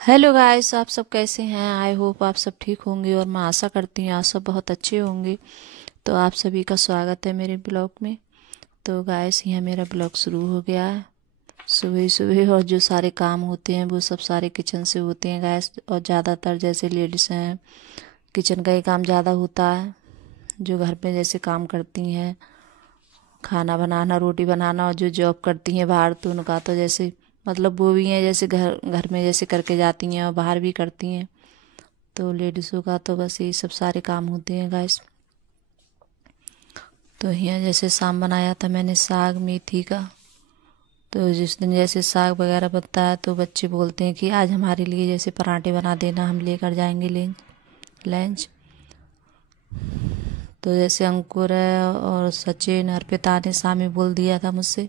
Hello guys, आप सब कैसे हैं। आई होप आप सब ठीक होंगे और मैं आशा करती हूँ आप सब बहुत अच्छे होंगे। तो आप सभी का स्वागत है मेरे ब्लॉग में। तो गाइस, यहाँ मेरा ब्लॉग शुरू हो गया है। सुबह सुबह और जो सारे काम होते हैं वो सब सारे किचन से होते हैं गाइस। और ज़्यादातर जैसे लेडीज़ हैं, किचन का ही काम ज़्यादा होता है। जो घर में जैसे काम करती हैं, खाना बनाना, रोटी बनाना, और जो जॉब करती हैं बाहर, तो उनका तो जैसे मतलब वो भी हैं जैसे घर घर में जैसे करके जाती हैं और बाहर भी करती हैं। तो लेडीज़ों का तो बस यही सब सारे काम होते हैं गाइस। तो यहाँ जैसे शाम बनाया था मैंने साग मेथी का। तो जिस दिन जैसे साग वगैरह बनता है तो बच्चे बोलते हैं कि आज हमारे लिए जैसे पराठे बना देना, हम लेकर जाएंगे लंच लंच। तो जैसे अंकुर है और सचिन अर्पिता ने शामी बोल दिया था मुझसे।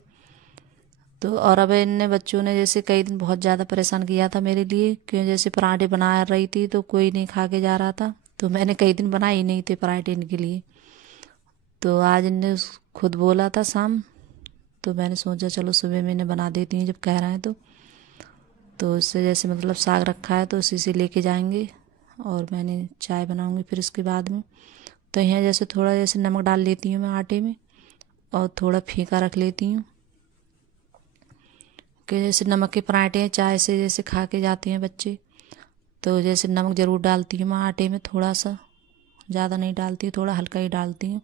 तो और अब इन बच्चों ने जैसे कई दिन बहुत ज़्यादा परेशान किया था मेरे लिए, क्यों जैसे पराठे बना रही थी तो कोई नहीं खा के जा रहा था। तो मैंने कई दिन बनाए ही नहीं थे पराठे इनके लिए। तो आज इनने खुद बोला था शाम, तो मैंने सोचा चलो सुबह में इन्हें बना देती हूँ जब कह रहे हैं तो उससे जैसे मतलब साग रखा है तो उसी से लेके जाएंगे। और मैंने चाय बनाऊंगी फिर इसके बाद में। तो यहाँ जैसे थोड़ा जैसे नमक डाल लेती हूँ मैं आटे में, और थोड़ा फीका रख लेती हूँ कि जैसे नमक के पराठे हैं चाय से जैसे खा के जाते हैं बच्चे। तो जैसे नमक ज़रूर डालती हूँ मैं आटे में, थोड़ा सा, ज़्यादा नहीं डालती हूँ, थोड़ा हल्का ही डालती हूँ।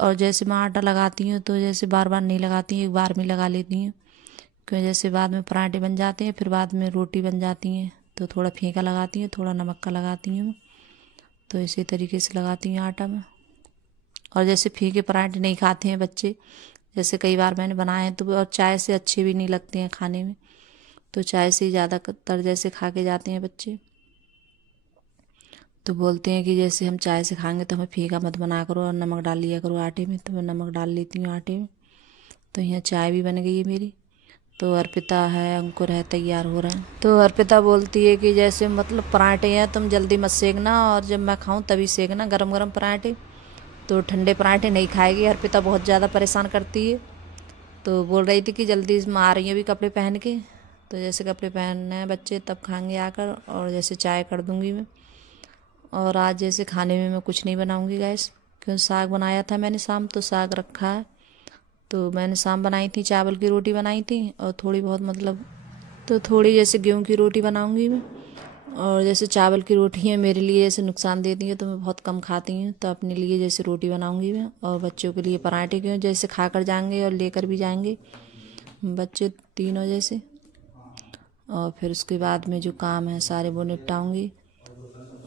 और जैसे मैं आटा लगाती हूँ तो जैसे बार बार नहीं लगाती हूँ, एक बार में लगा लेती हूँ। क्यों जैसे बाद में पराठे बन जाते हैं फिर बाद में रोटी बन जाती हैं। तो थोड़ा फीका लगाती हूँ, थोड़ा नमक का लगाती हूँ। तो इसी तरीके से लगाती हूँ आटा में। और जैसे फीके पराठे नहीं खाते हैं बच्चे, जैसे कई बार मैंने बनाए हैं तो और चाय से अच्छे भी नहीं लगते हैं खाने में। तो चाय से ही ज़्यादातर जैसे खा के जाते हैं बच्चे। तो बोलते हैं कि जैसे हम चाय से खाएंगे तो हमें फीका मत बना करो और नमक डाल लिया करो आटे में। तो मैं नमक डाल लेती हूँ आटे में। तो यहाँ चाय भी बन गई है मेरी। तो अर्पिता है, अंकुर है, तैयार हो रहे हैं। तो अर्पिता बोलती है कि जैसे मतलब पराठे हैं तुम जल्दी मत सेकना, और जब मैं खाऊं तभी सेकना गरम गरम पराठे। तो ठंडे पराठे नहीं खाएगी अर्पिता, बहुत ज़्यादा परेशान करती है। तो बोल रही थी कि जल्दी मैं आ रही हूँ अभी कपड़े पहन के। तो जैसे कपड़े पहनने हैं बच्चे तब खाएंगे आकर, और जैसे चाय कर दूंगी मैं। और आज जैसे खाने में मैं कुछ नहीं बनाऊंगी गैस, क्योंकि साग बनाया था मैंने शाम, तो साग रखा है। तो मैंने शाम बनाई थी, चावल की रोटी बनाई थी और थोड़ी बहुत मतलब, तो थोड़ी जैसे गेहूं की रोटी बनाऊंगी मैं। और जैसे चावल की रोटी है मेरे लिए जैसे नुकसान देती है तो मैं बहुत कम खाती हूँ, तो अपने लिए जैसे रोटी बनाऊंगी मैं। और बच्चों के लिए पराठे क्यों जैसे खा कर जाएंगे और लेकर भी जाएंगे बच्चे तीनों जैसे। और फिर उसके बाद में जो काम है सारे वो निपटाऊंगी।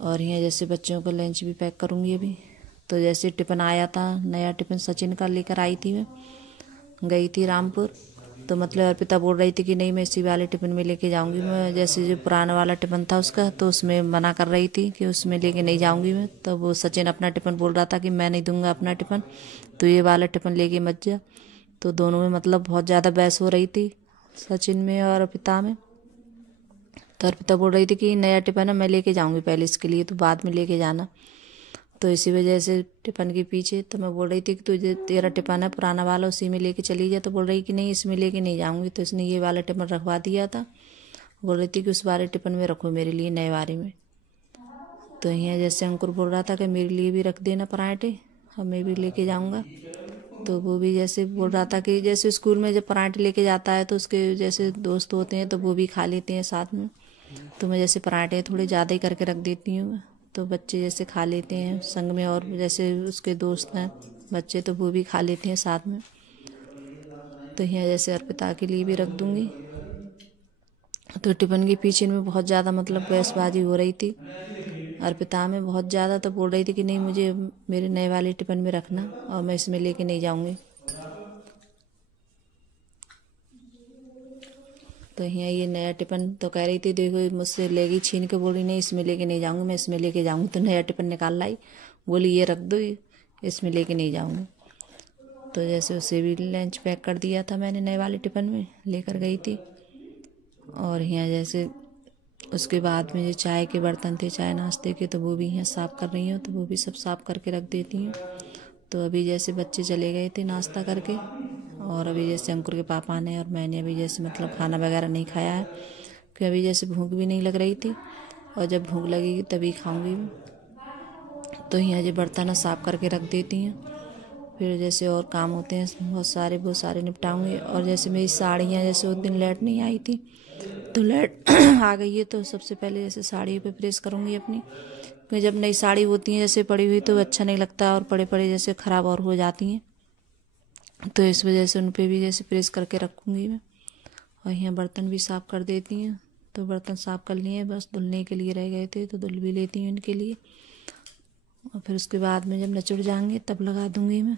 और यहाँ जैसे बच्चों का लंच भी पैक करूँगी अभी। तो जैसे टिफ़िन आया था, नया टिफ़िन सचिन का लेकर आई थी मैं, गई थी रामपुर। तो मतलब अर्पिता बोल रही थी कि नहीं मैं इसी वाले टिफ़िन में लेके जाऊंगी मैं, जैसे जो पुराना वाला टिफ़िन था उसका, तो उसमें मना कर रही थी कि उसमें लेके नहीं जाऊंगी मैं। तो वो सचिन अपना टिफ़िन बोल रहा था कि मैं नहीं दूंगा अपना टिफ़िन, तो ये वाला टिफ़िन लेके मत जा। तो दोनों में मतलब बहुत ज़्यादा बहस हो रही थी, सचिन में और अर्पिता में। तो अर्पिता बोल रही थी कि नया टिफ़िन है मैं लेके जाऊंगी पहले इसके लिए, तो बाद में लेके जाना। तो इसी वजह से टिफ़िन के पीछे तो मैं बोल रही थी कि तुझे तेरा टिफ़िन है पुराना वाला उसी में लेके चली जा। तो बोल रही कि नहीं इसमें लेके नहीं जाऊंगी। तो इसने ये वाला टिफ़िन रखवा दिया था, बोल रही थी कि उस वाले टिफ़िन में रखो मेरे लिए नए वाले में। तो यहाँ जैसे अंकुर बोल रहा था कि मेरे लिए भी रख देना पराठे और मैं भी लेके जाऊंगा। तो वो भी जैसे बोल रहा था कि जैसे स्कूल में जब पराठे लेके जाता है तो उसके जैसे दोस्त होते हैं तो वो भी खा लेते हैं साथ में। तो मैं जैसे पराठे थोड़े ज़्यादा ही करके रख देती हूँ, तो बच्चे जैसे खा लेते हैं संग में। और जैसे उसके दोस्त हैं बच्चे तो वो भी खा लेते हैं साथ में। तो यहाँ जैसे अर्पिता के लिए भी रख दूँगी। तो टिफ़िन के पीछे में बहुत ज़्यादा मतलब बहसबाजी हो रही थी अर्पिता में बहुत ज़्यादा। तो बोल रही थी कि नहीं मुझे मेरे नए वाले टिफ़िन में रखना और मैं इसमें लेके नहीं जाऊँगी। तो यहाँ ये नया टिफ़िन तो कह रही थी देखो मुझसे लेगी छीन के, बोली नहीं इसमें लेके नहीं जाऊँगी, मैं इसमें लेके जाऊँगी। तो नया टिफ़िन निकाल लाई, बोली ये रख दो, इसमें लेके नहीं जाऊँगी। तो जैसे उसे भी लंच पैक कर दिया था मैंने नए वाले टिफ़िन में, लेकर गई थी। और यहाँ जैसे उसके बाद में जो चाय के बर्तन थे चाय नाश्ते के, तो वो भी यहाँ साफ़ कर रही हूँ, तो वो भी सब साफ़ करके रख देती हूँ। तो अभी जैसे बच्चे चले गए थे नाश्ता करके, और अभी जैसे अंकुर के पापा ने और मैंने अभी जैसे मतलब खाना वगैरह नहीं खाया है, कि अभी जैसे भूख भी नहीं लग रही थी, और जब भूख लगेगी तभी खाऊंगी मैं। तो यहाँ ये बर्तन साफ़ करके रख देती हूँ। फिर जैसे और काम होते हैं बहुत सारे निपटाऊंगी। और जैसे मेरी साड़ियाँ, जैसे उस दिन लाइट नहीं आई थी तो लाइट आ गई है, तो सबसे पहले जैसे साड़ी पे प्रेस करूँगी अपनी, क्योंकि जब नई साड़ी होती है जैसे पड़ी हुई तो अच्छा नहीं लगता, और पड़े पड़े जैसे ख़राब और हो जाती हैं, तो इस वजह से उन पे भी जैसे प्रेस करके रखूँगी मैं। और यहाँ बर्तन भी साफ़ कर देती हूँ। तो बर्तन साफ़ कर लिए, बस धुलने के लिए रह गए थे तो धुल भी लेती हूँ इनके लिए। और फिर उसके बाद में जब नचुड़ जाएंगे तब लगा दूँगी मैं।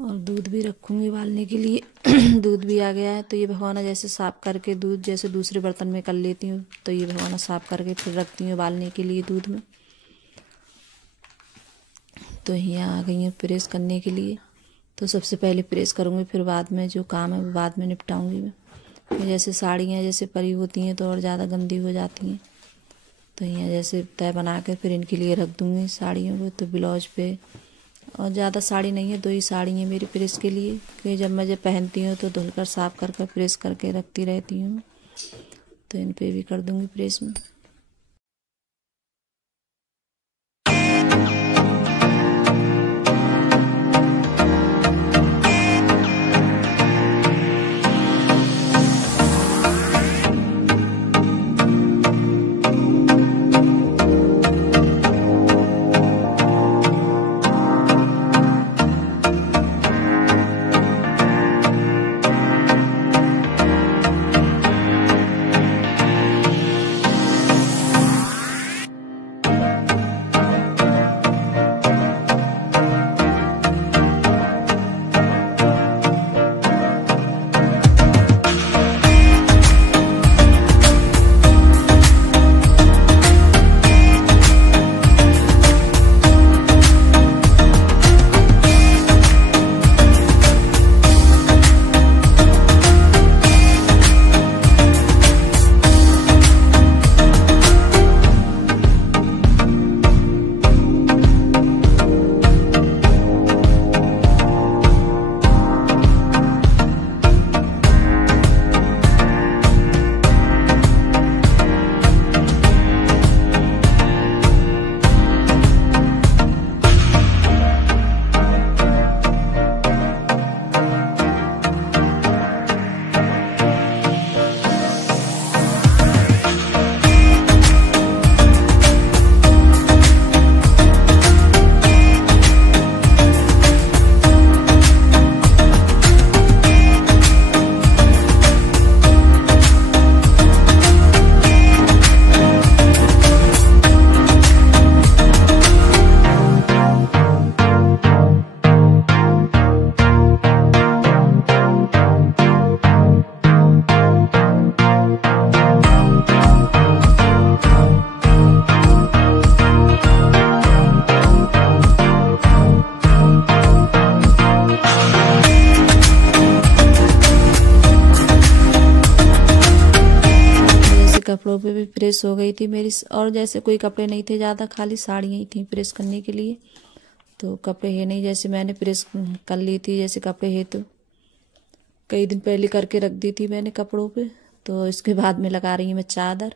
और दूध भी रखूँगी उबालने के लिए। दूध भी आ गया है, तो ये भगोना जैसे साफ़ करके दूध जैसे दूसरे बर्तन में कर लेती हूँ, तो ये भगोना साफ़ करके फिर रखती हूँ उबालने के लिए दूध में। तो यहाँ आ गई हैं प्रेस करने के लिए। तो सबसे पहले प्रेस करूँगी, फिर बाद में जो काम है वो बाद में निपटाऊँगी मैं। फिर जैसे साड़ियाँ जैसे परी होती हैं तो और ज़्यादा गंदी हो जाती हैं, तो यहाँ जैसे तय बना कर फिर इनके लिए रख दूँगी साड़ियों को। तो ब्लाउज पे, और ज़्यादा साड़ी नहीं है, 2 ही साड़ी हैं मेरी प्रेस के लिए, कि जब मैं पहनती हूँ तो धुलकर साफ़ कर कर प्रेस करके रखती रहती हूँ। तो इन पे भी कर दूँगी प्रेस में। कपड़ों पे भी प्रेस हो गई थी मेरी। और जैसे कोई कपड़े नहीं थे ज़्यादा, खाली साड़ियाँ ही थी प्रेस करने के लिए, तो कपड़े है नहीं, जैसे मैंने प्रेस कर ली थी। जैसे कपड़े है तो कई दिन पहले करके रख दी थी मैंने कपड़ों पे। तो इसके बाद में लगा रही हूँ मैं चादर।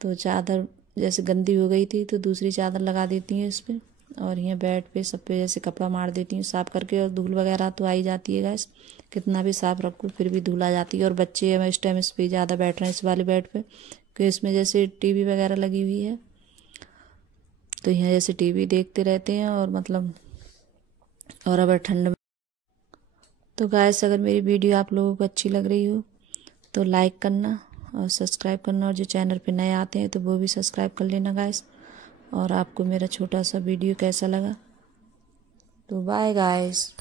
तो चादर जैसे गंदी हो गई थी तो दूसरी चादर लगा देती हूँ इस पर, और यहाँ बेड पे सब पे जैसे कपड़ा मार देती हूँ साफ़ करके। और धूल वगैरह तो आई जाती है गैस, कितना भी साफ़ रखूँ फिर भी धूल आ जाती है। और बच्चे मैं इस टाइम इस पर ज़्यादा बैठ रहे हैं, इस वाले बेड पे, क्योंकि इसमें जैसे टीवी वगैरह लगी हुई है, तो यहाँ जैसे टीवी देखते रहते हैं। और मतलब और अब ठंड में। तो गैस अगर मेरी वीडियो आप लोगों को अच्छी लग रही हो तो लाइक करना और सब्सक्राइब करना, और जो चैनल पे नए आते हैं तो वो भी सब्सक्राइब कर लेना गाइस। और आपको मेरा छोटा सा वीडियो कैसा लगा तो बाय गाइस।